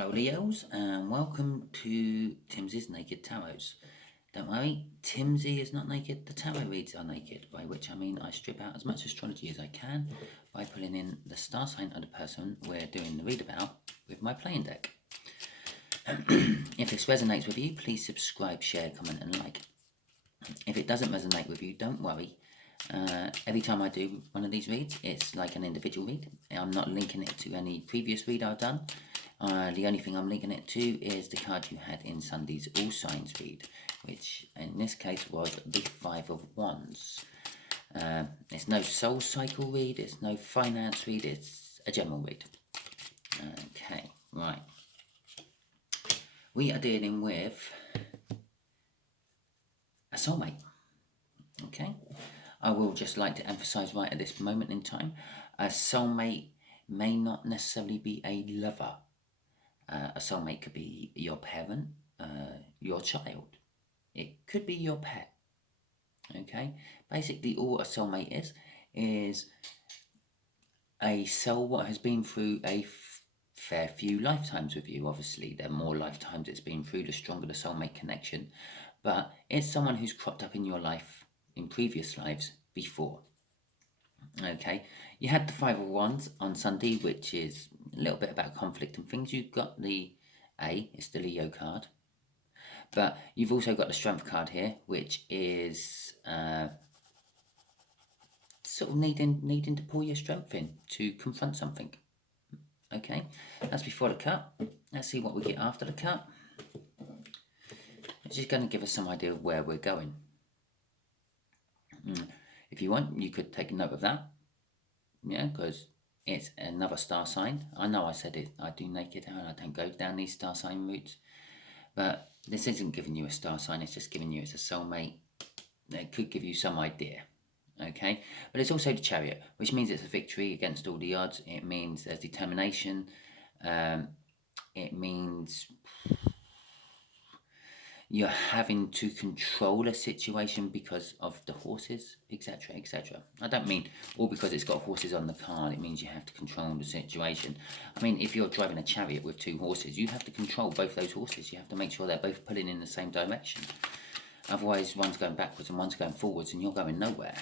Hello Leos and welcome to Timsy's Naked Tarots. Don't worry, Timsy is not naked, the tarot reads are naked, by which I mean I strip out as much astrology as I can by pulling in the star sign of the person we're doing the read about with my playing deck. If this resonates with you, please subscribe, share, comment and like. If it doesn't resonate with you, don't worry. Every time I do one of these reads, it's like an individual read. I'm not linking it to any previous read I've done. The only thing I'm linking it to is the card you had in Sunday's All Signs read, which in this case was the Five of Wands. It's no soul cycle read, it's no finance read, it's a general read. Okay, right. We are dealing with a soulmate. Okay, I will just like to emphasize right at this moment in time, a soulmate may not necessarily be a lover. A soulmate could be your parent, your child. It could be your pet. Okay, basically all a soulmate is a soul what has been through a fair few lifetimes with you. Obviously, the more lifetimes it's been through, the stronger the soulmate connection. But it's someone who's cropped up in your life in previous lives before. Okay, you had the Five of Wands on Sunday, which is a little bit about conflict and things. You've got the it's the Leo card, but you've also got the Strength card here, which is sort of needing to pull your strength in to confront something. Okay, that's before the cut. Let's see what we get after the cut. It's just going to give us some idea of where we're going. If you want, you could take a note of that. Yeah, because it's another star sign. I know I said it, I do naked and I don't go down these star sign routes, but this isn't giving you a star sign, it's just giving you it's a soulmate. It could give you some idea. Okay, but it's also the Chariot, which means it's a victory against all the odds. It means there's determination. It means you're having to control a situation because of the horses, etc., etc. I don't mean all because it's got horses on the card, it means you have to control the situation. I mean, if you're driving a chariot with two horses, you have to control both those horses. You have to make sure they're both pulling in the same direction. Otherwise, one's going backwards and one's going forwards and you're going nowhere.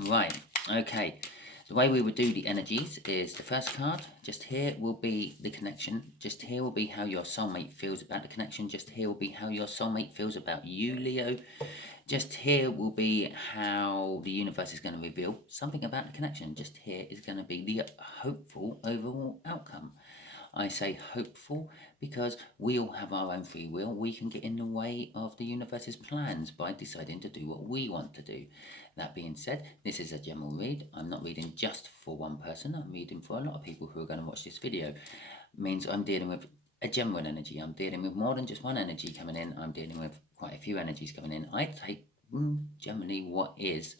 Right, okay. The way we would do the energies is the first card, just here will be the connection. Just here will be how your soulmate feels about the connection. Just here will be how your soulmate feels about you, Leo. Just here will be how the universe is going to reveal something about the connection. Just here is going to be the hopeful overall outcome. I say hopeful because we all have our own free will. We can get in the way of the universe's plans by deciding to do what we want to do. That being said, this is a general read. I'm not reading just for one person. I'm reading for a lot of people who are going to watch this video. It means I'm dealing with a general energy. I'm dealing with more than just one energy coming in. I'm dealing with quite a few energies coming in. I take generally what is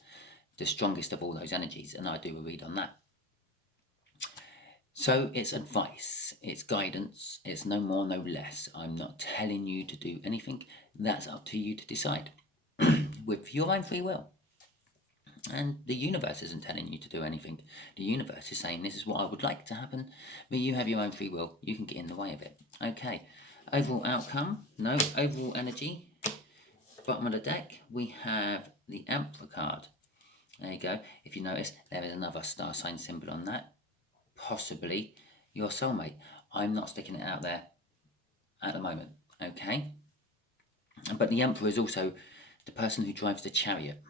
the strongest of all those energies and I do a read on that. So it's advice, it's guidance, it's no more, no less. I'm not telling you to do anything. That's up to you to decide with your own free will. And the universe isn't telling you to do anything. The universe is saying this is what I would like to happen, but you have your own free will. You can get in the way of it. Okay, overall outcome, no, overall energy. Bottom of the deck, we have the Emperor card. There you go. If you notice, there is another star sign symbol on that. Possibly your soulmate. I'm not sticking it out there at the moment, okay? But the Emperor is also the person who drives the chariot.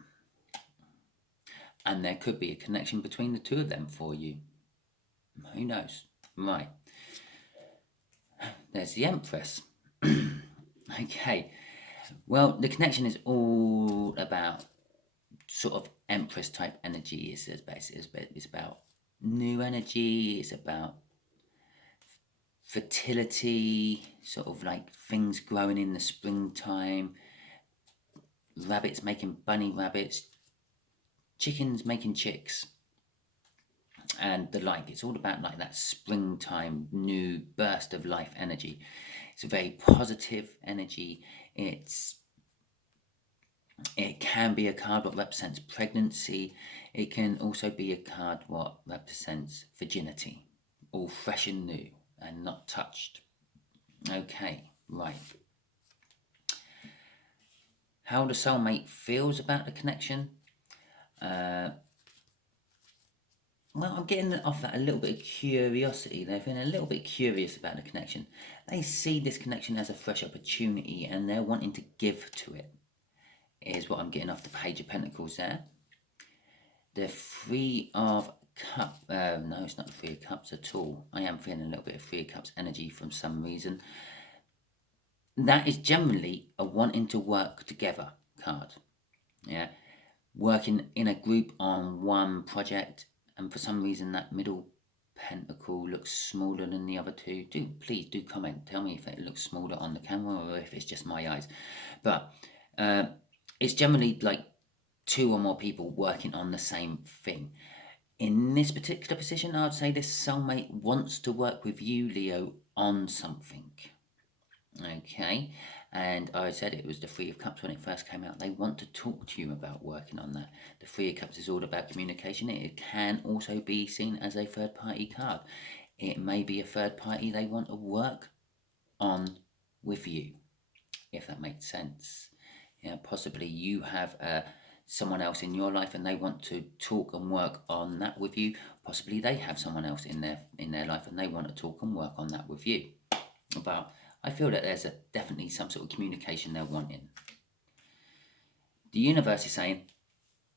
And there could be a connection between the two of them for you. Who knows? Right. There's the Empress. Okay. Well, the connection is all about sort of Empress type energy. It's about new energy, it's about fertility, sort of like things growing in the springtime, rabbits making bunny rabbits, chickens making chicks, and the like. It's all about like that springtime, new burst of life energy. It's a very positive energy. It can be a card what represents pregnancy. It can also be a card what represents virginity, all fresh and new. and not touched. Okay, right. How the soulmate feels about the connection. Well, I'm getting off that a little bit of curiosity. They're feeling a little bit curious about the connection. They see this connection as a fresh opportunity and they're wanting to give to it, is what I'm getting off the Page of Pentacles there. The Three of Cups. No, it's not the Three of Cups at all. I am feeling a little bit of Three of Cups energy from some reason. That is generally a wanting to work together card. Yeah. Working in a group on one project, and for some reason that middle pentacle looks smaller than the other two. Please do comment, tell me if it looks smaller on the camera or if it's just my eyes. But it's generally like two or more people working on the same thing. In this particular position, I would say this soulmate wants to work with you, Leo, on something. Okay, and I said it was the Three of Cups when it first came out. They want to talk to you about working on that. The Three of Cups is all about communication. It can also be seen as a third party card. It may be a third party they want to work on with you, if that makes sense. Yeah, possibly you have someone else in your life and they want to talk and work on that with you. Possibly they have someone else in their life and they want to talk and work on that with you. But I feel that there's definitely some sort of communication they're wanting. The universe is saying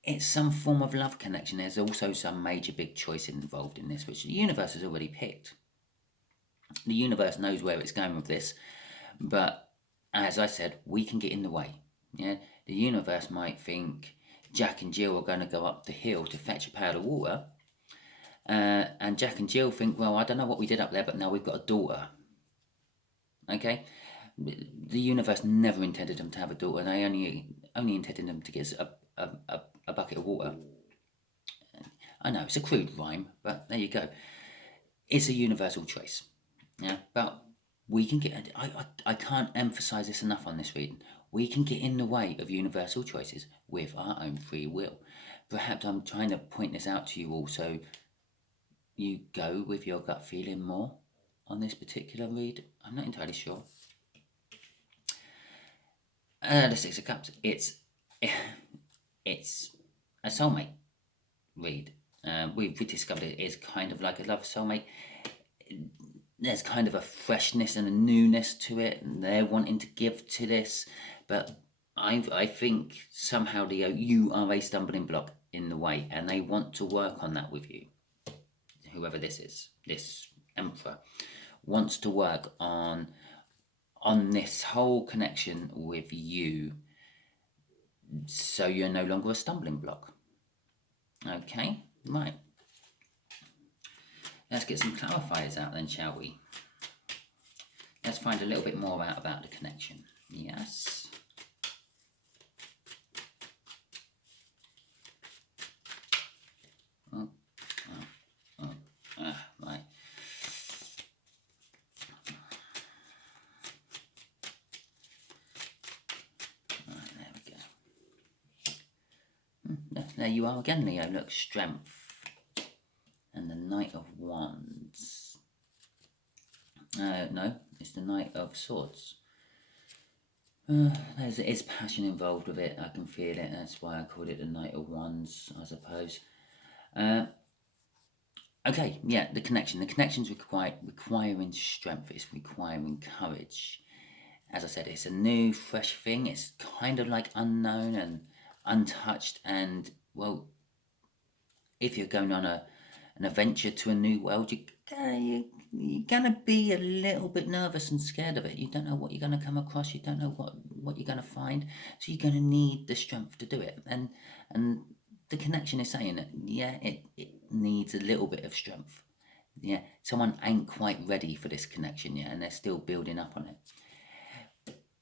it's some form of love connection. There's also some major big choice involved in this, which the universe has already picked. The universe knows where it's going with this, but as I said, we can get in the way. Yeah, the universe might think Jack and Jill are going to go up the hill to fetch a pail of water, and Jack and Jill think, well, I don't know what we did up there, but now we've got a daughter. Okay, the universe never intended them to have a daughter. They only intended them to get a bucket of water. I know it's a crude rhyme, but there you go. It's a universal choice. Yeah, but we can get. I can't emphasize this enough on this reading. We can get in the way of universal choices with our own free will. Perhaps I'm trying to point this out to you all so you go with your gut feeling more on this particular read. I'm not entirely sure. The Six of Cups. It's a soulmate read. We discovered it is kind of like a love soulmate. There's kind of a freshness and a newness to it, and they're wanting to give to this. But I think somehow, Leo, you are a stumbling block in the way, and they want to work on that with you. Whoever this is, this Emperor, wants to work on this whole connection with you, so you're no longer a stumbling block. Okay, right. Let's get some clarifiers out then, shall we? Let's find a little bit more out about the connection. Yes. Right. There we go. There you are again, Leo. Look, strength. And the Knight of Wands. No, it's the Knight of Swords. There's passion involved with it. I can feel it. That's why I called it the Knight of Wands, I suppose. Okay, yeah, the connection. The connection's requiring strength. It's requiring courage. As I said, it's a new, fresh thing. It's kind of like unknown and untouched. And, well, if you're going on an adventure to a new world, you're going to be a little bit nervous and scared of it. You don't know what you're going to come across. You don't know what you're going to find. So you're going to need the strength to do it. And the connection is saying that, yeah, it needs a little bit of strength. Yeah, someone ain't quite ready for this connection yet, and they're still building up on it.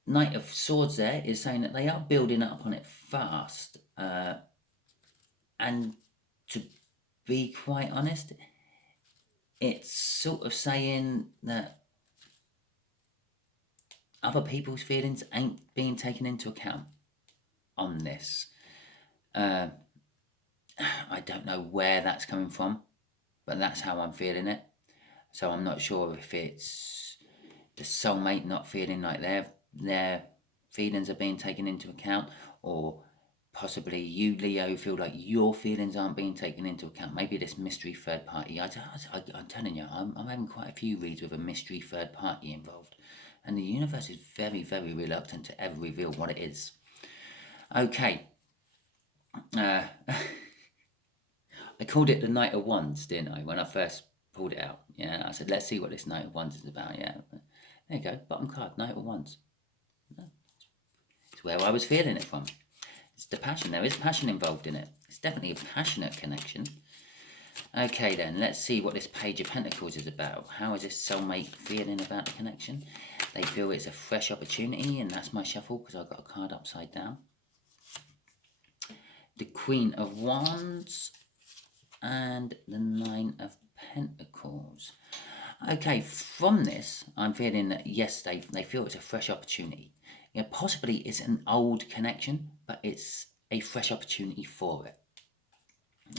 Knight of Swords there is saying that they are building up on it fast. And to be quite honest, it's sort of saying that other people's feelings ain't being taken into account on this. I don't know where that's coming from, but that's how I'm feeling it. So I'm not sure if it's the soulmate not feeling like their feelings are being taken into account, or possibly you, Leo, feel like your feelings aren't being taken into account. Maybe this mystery third party. I'm telling you, I'm having quite a few reads with a mystery third party involved. And the universe is very, very reluctant to ever reveal what it is. Okay. I called it the Knight of Wands, didn't I, when I first pulled it out? Yeah, I said, let's see what this Knight of Wands is about. Yeah, there you go, bottom card, Knight of Wands. It's where I was feeling it from. It's the passion. There is passion involved in it. It's definitely a passionate connection. Okay then, let's see what this Page of Pentacles is about. How is this soulmate feeling about the connection? They feel it's a fresh opportunity, and that's my shuffle because I've got a card upside down. The Queen of Wands and the Nine of Pentacles. Okay, from this, I'm feeling that yes, they feel it's a fresh opportunity. Yeah, possibly it's an old connection, but it's a fresh opportunity for it.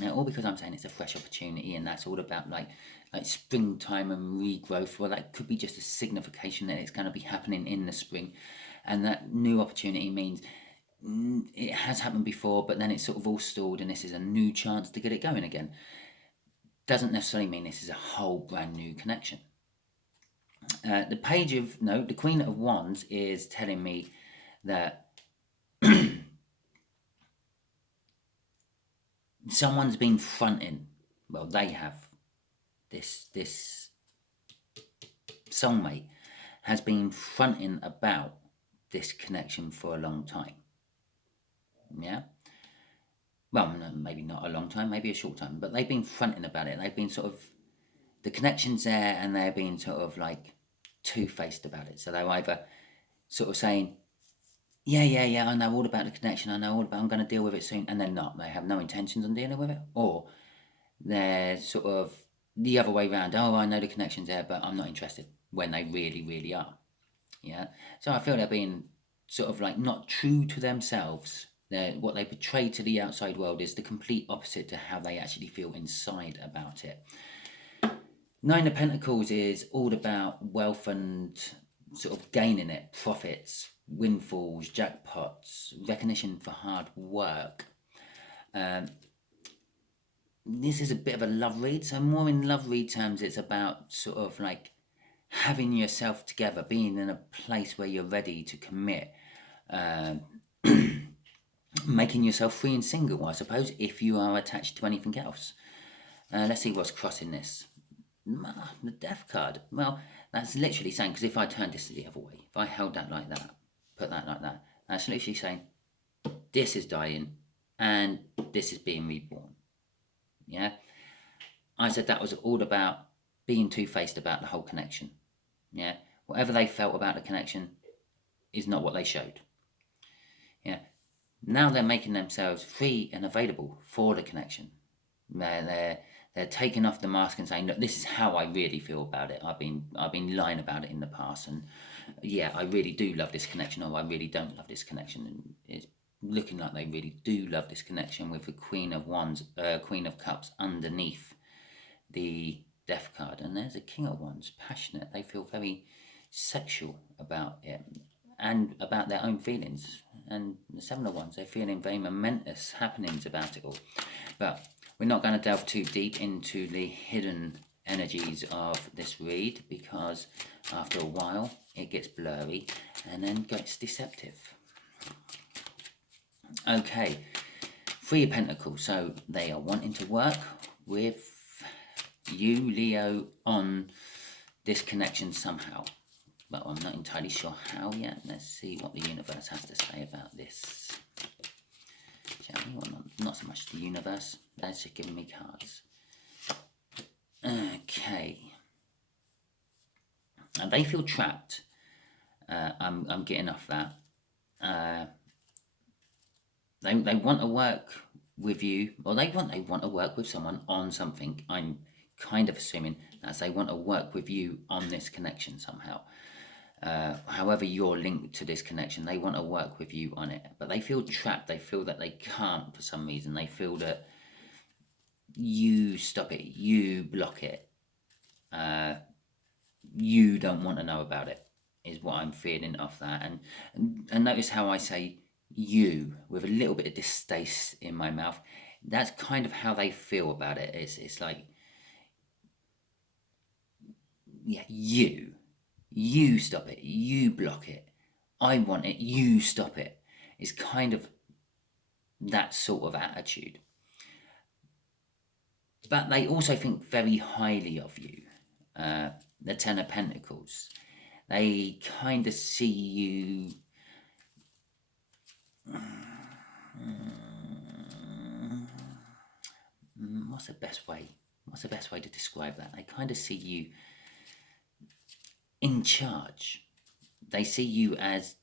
Now, all because I'm saying it's a fresh opportunity, and that's all about like springtime and regrowth. Well, that could be just a signification that it's going to be happening in the spring, and that new opportunity means it has happened before, but then it's sort of all stalled, and this is a new chance to get it going again. Doesn't necessarily mean this is a whole brand new connection. The Queen of Wands is telling me that someone's been fronting. Well, they have. This soulmate has been fronting about this connection for a long time. Yeah. Well, no, maybe not a long time, maybe a short time, but they've been fronting about it. They've been sort of, the connection's there, and they're being sort of like two-faced about it. So they're either sort of saying, yeah, I know all about the connection, I'm going to deal with it soon, and they're not. They have no intentions on dealing with it. Or they're sort of the other way around. Oh, I know the connection's there, but I'm not interested, when they really, really are. Yeah. So I feel they're being sort of like not true to themselves. What they portray to the outside world is the complete opposite to how they actually feel inside about it. Nine of Pentacles is all about wealth and sort of gaining it, profits, windfalls, jackpots, recognition for hard work. This is a bit of a love read, so more in love read terms, it's about sort of like having yourself together, being in a place where you're ready to commit, making yourself free and single, I suppose, if you are attached to anything else. Let's see what's crossing this. The Death card. Well, that's literally saying, because if I turned this the other way, if I held that like that, put that like that, that's literally saying, this is dying, and this is being reborn. Yeah? I said that was all about being two-faced about the whole connection. Yeah? Whatever they felt about the connection is not what they showed. Yeah? Now they're making themselves free and available for the connection. They're taking off the mask and saying, look, this is how I really feel about it. I've been lying about it in the past, and yeah, I really do love this connection, or I really don't love this connection. And it's looking like they really do love this connection, with the Queen of Wands, Queen of Cups underneath the Death card, and there's a King of Wands, passionate. They feel very sexual about it and about their own feelings. And the Seven of Wands, they're feeling very momentous happenings about it all. But we're not going to delve too deep into the hidden energies of this read, because after a while it gets blurry and then gets deceptive. Okay, Three of Pentacles. So they are wanting to work with you, Leo, on this connection somehow. But I'm not entirely sure how yet. Let's see what the universe has to say about this. Shall we? Well, not so much the universe. They're just giving me cards. Okay. And they feel trapped. I'm getting off that. They want to work with you. Well, they want to work with someone on something. I'm kind of assuming that they want to work with you on this connection somehow. However you're linked to this connection, they want to work with you on it. But they feel trapped. They feel that they can't for some reason. They feel that you stop it, you block it. you don't want to know about it, is what I'm feeling off that. And notice how I say you with a little bit of distaste in my mouth. That's kind of how they feel about it. It's like, yeah, you stop it, you block it, I want it, you stop it. It's kind of that sort of attitude. But they also think very highly of you. The Ten of Pentacles, they kind of see you what's the best way to describe that? They kind of see you in charge. They see you as,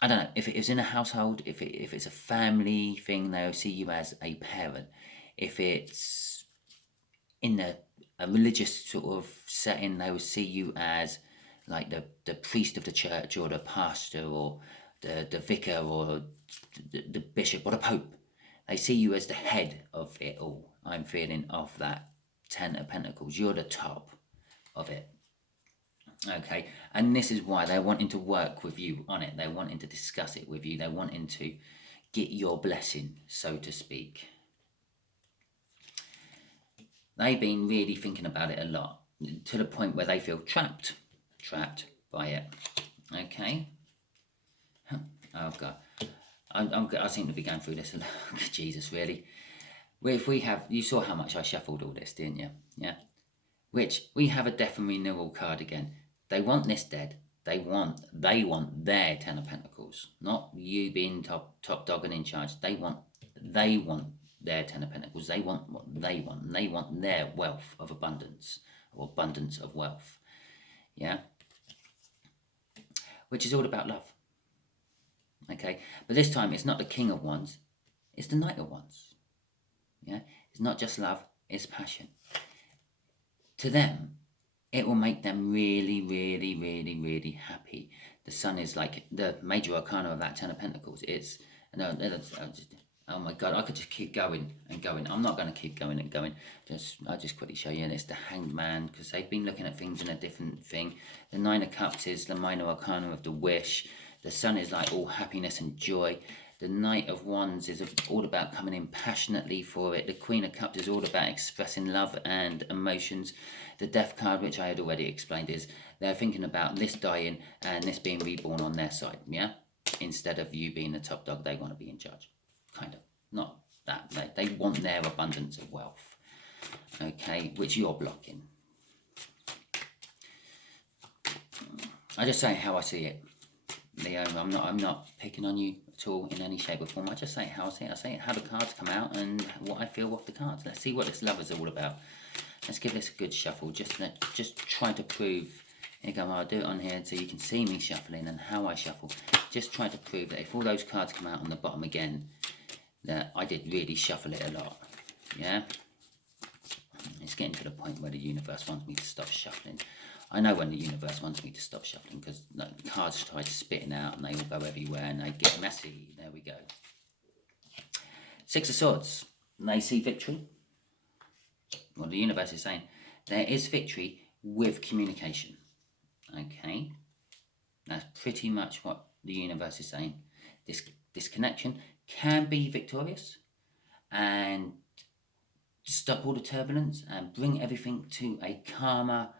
I don't know, if it is in a household, if it's a family thing, they'll see you as a parent. If it's in a religious sort of setting, they will see you as like the priest of the church, or the pastor, or the vicar, or the bishop, or the pope. They see you as the head of it all. I'm feeling of that Ten of Pentacles. You're the top of it. Okay, and this is why they're wanting to work with you on it. They're wanting to discuss it with you. They're wanting to get your blessing, so to speak. They've been really thinking about it a lot, to the point where they feel trapped by it. Okay. Oh God, I seem to be going through this a lot. Jesus, really. If we have, you saw how much I shuffled all this, didn't you? Yeah. Which we have a death and renewal card again. They want this dead. They want their Ten of Pentacles, not you being top dog and in charge. They want their Ten of Pentacles. They want what they want. And they want their wealth of abundance, or abundance of wealth. Yeah. Which is all about love. Okay. But this time it's not the King of Wands. It's the Knight of Wands. Yeah. It's not just love. It's passion. To them, it will make them really, really, really, really happy. The Sun is like the major arcana of that Ten of Pentacles. It's, no, oh my God, I could just keep going and going. I'm not going to keep going and going. I'll just quickly show you. And it's the Hanged Man, because they've been looking at things in a different thing. The Nine of Cups is the minor arcana of the Wish. The Sun is like all happiness and joy. The Knight of Wands is all about coming in passionately for it. The Queen of Cups is all about expressing love and emotions. The Death card, which I had already explained, is they're thinking about this dying and this being reborn on their side, yeah? Instead of you being the top dog, they want to be in charge. Kind of. Not that. They want their abundance of wealth, okay, which you're blocking. I just say how I see it, Leo. I'm not picking on you at all in any shape or form. I just say how I see it. I say how the cards come out and what I feel off the cards. Let's see what this love is all about. Let's give this a good shuffle. Just try to prove. Here you go. I'll do it on here so you can see me shuffling and how I shuffle. Just try to prove that if all those cards come out on the bottom again, that I did really shuffle it a lot. Yeah. It's getting to the point where the universe wants me to stop shuffling. I know when the universe wants me to stop shuffling, because the cards try spitting out and they all go everywhere and they get messy. There we go. Six of Swords. They see victory. Well, the universe is saying there is victory with communication. Okay. That's pretty much what the universe is saying. This connection can be victorious and stop all the turbulence and bring everything to a calmer,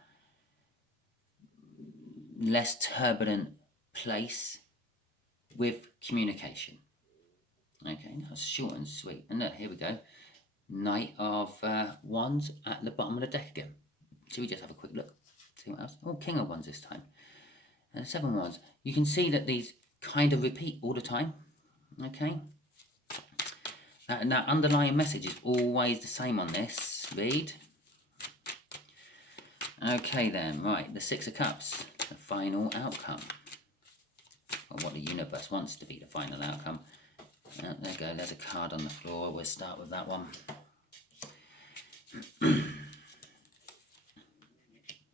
less turbulent place with communication. Okay, that's short and sweet. And look, here we go. Knight of Wands at the bottom of the deck again. Should we just have a quick look? See what else? Oh, King of Wands this time. And Seven of Wands. You can see that these kind of repeat all the time. Okay. And that underlying message is always the same on this read. Okay then, right, the Six of Cups, the final outcome. Or what the universe wants to be the final outcome. There you go, there's a card on the floor. We'll start with that one.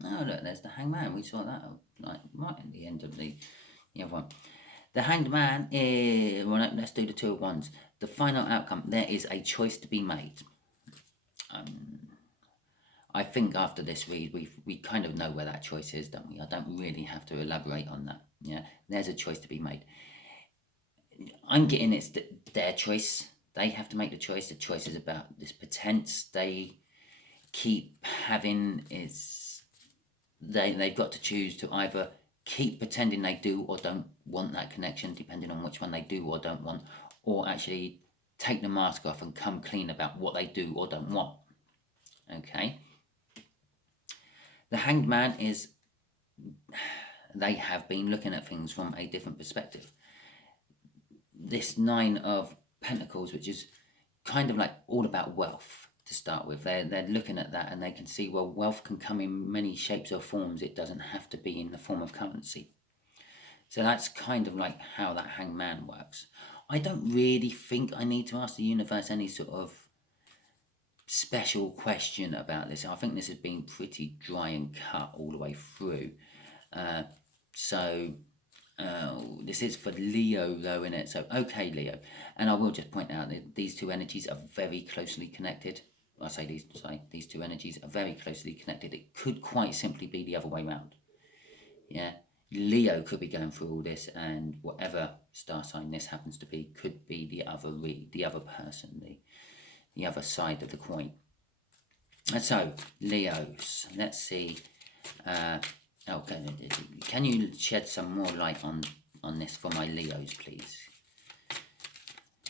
Oh look, there's the Hanged Man. We saw that like right at the end of the other one. The Hanged Man is, well, let's do the Two of Wands. The final outcome, there is a choice to be made. I think after this read, we kind of know where that choice is, don't we? I don't really have to elaborate on that. Yeah, there's a choice to be made. I'm getting it's their choice. They have to make the choice. The choice is about this pretense they keep having. Is they've got to choose to either keep pretending they do or don't want that connection, depending on which one they do or don't want, or actually take the mask off and come clean about what they do or don't want. Okay. The Hanged Man is, they have been looking at things from a different perspective. This Nine of Pentacles, which is kind of like all about wealth to start with. They're looking at that and they can see, well, wealth can come in many shapes or forms. It doesn't have to be in the form of currency. So that's kind of like how that Hanged Man works. I don't really think I need to ask the universe any sort of special question about this. I think this has been pretty dry and cut all the way through. This is for Leo though, in it. So okay, Leo, and I will just point out that these two energies are very closely connected. These two energies are very closely connected. It could quite simply be the other way around. Yeah, Leo could be going through all this, and whatever star sign this happens to be could be the other person, the other side of the coin. And so, Leos, let's see. Can you shed some more light on this for my Leos, please?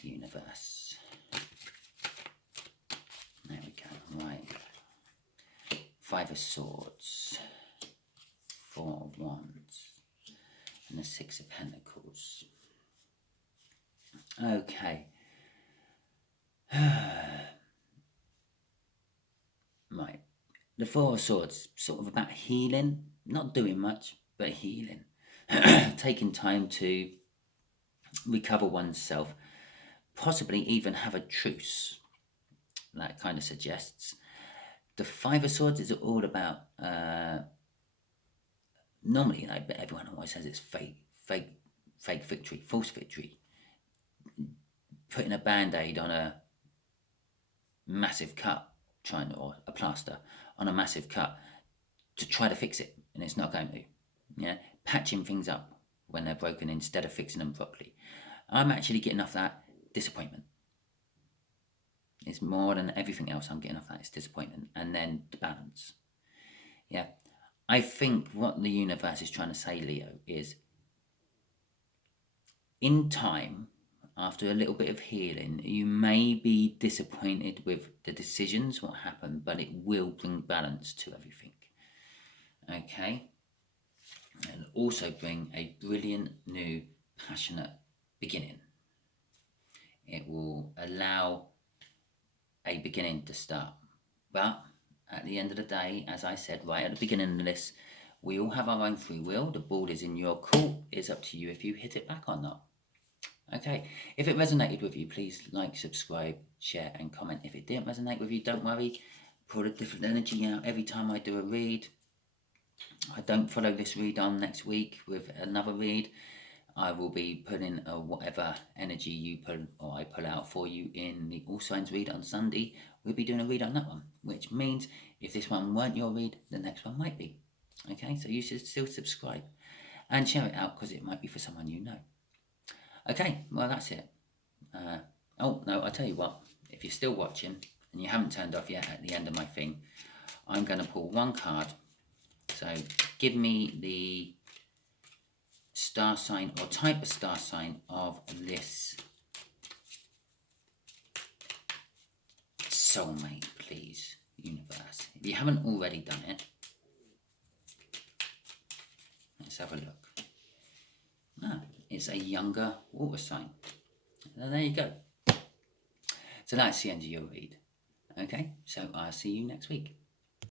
Universe. There we go. Right. Five of Swords. Four of Wands. And the Six of Pentacles. Okay. Right. The Four of Swords, sort of about healing. Not doing much, but healing. Taking time to recover oneself. Possibly even have a truce. That kind of suggests. The Five of Swords is all about... normally, but everyone always says it's fake victory, false victory. Putting a band-aid on a massive cut, or a plaster on a massive cut to try to fix it, and it's not going to. Yeah, patching things up when they're broken instead of fixing them properly. I'm actually getting off that disappointment. It's more than everything else I'm getting off that. It's disappointment, and then the balance. Yeah, I think what the universe is trying to say, Leo, is in time, after a little bit of healing, you may be disappointed with the decisions, what happened, but it will bring balance to everything. Okay? And also bring a brilliant, new, passionate beginning. It will allow a beginning to start. But at the end of the day, as I said right at the beginning of this, we all have our own free will. The ball is in your court. It's up to you if you hit it back or not. Okay, if it resonated with you, please like, subscribe, share and comment. If it didn't resonate with you, don't worry. Put a different energy out every time I do a read. I don't follow this read on next week with another read. I will be putting whatever energy you pull or I pull out for you in the All Signs read on Sunday. We'll be doing a read on that one, which means if this one weren't your read, the next one might be. Okay, so you should still subscribe and share it out because it might be for someone you know. Okay, well that's it. Oh no, I tell you what, if you're still watching and you haven't turned off yet at the end of my thing, I'm going to pull one card. So give me the star sign or type of star sign of this soulmate, please, universe. If you haven't already done it, let's have a look. It's a younger water sign. And there you go. So that's the end of your read. Okay, so I'll see you next week.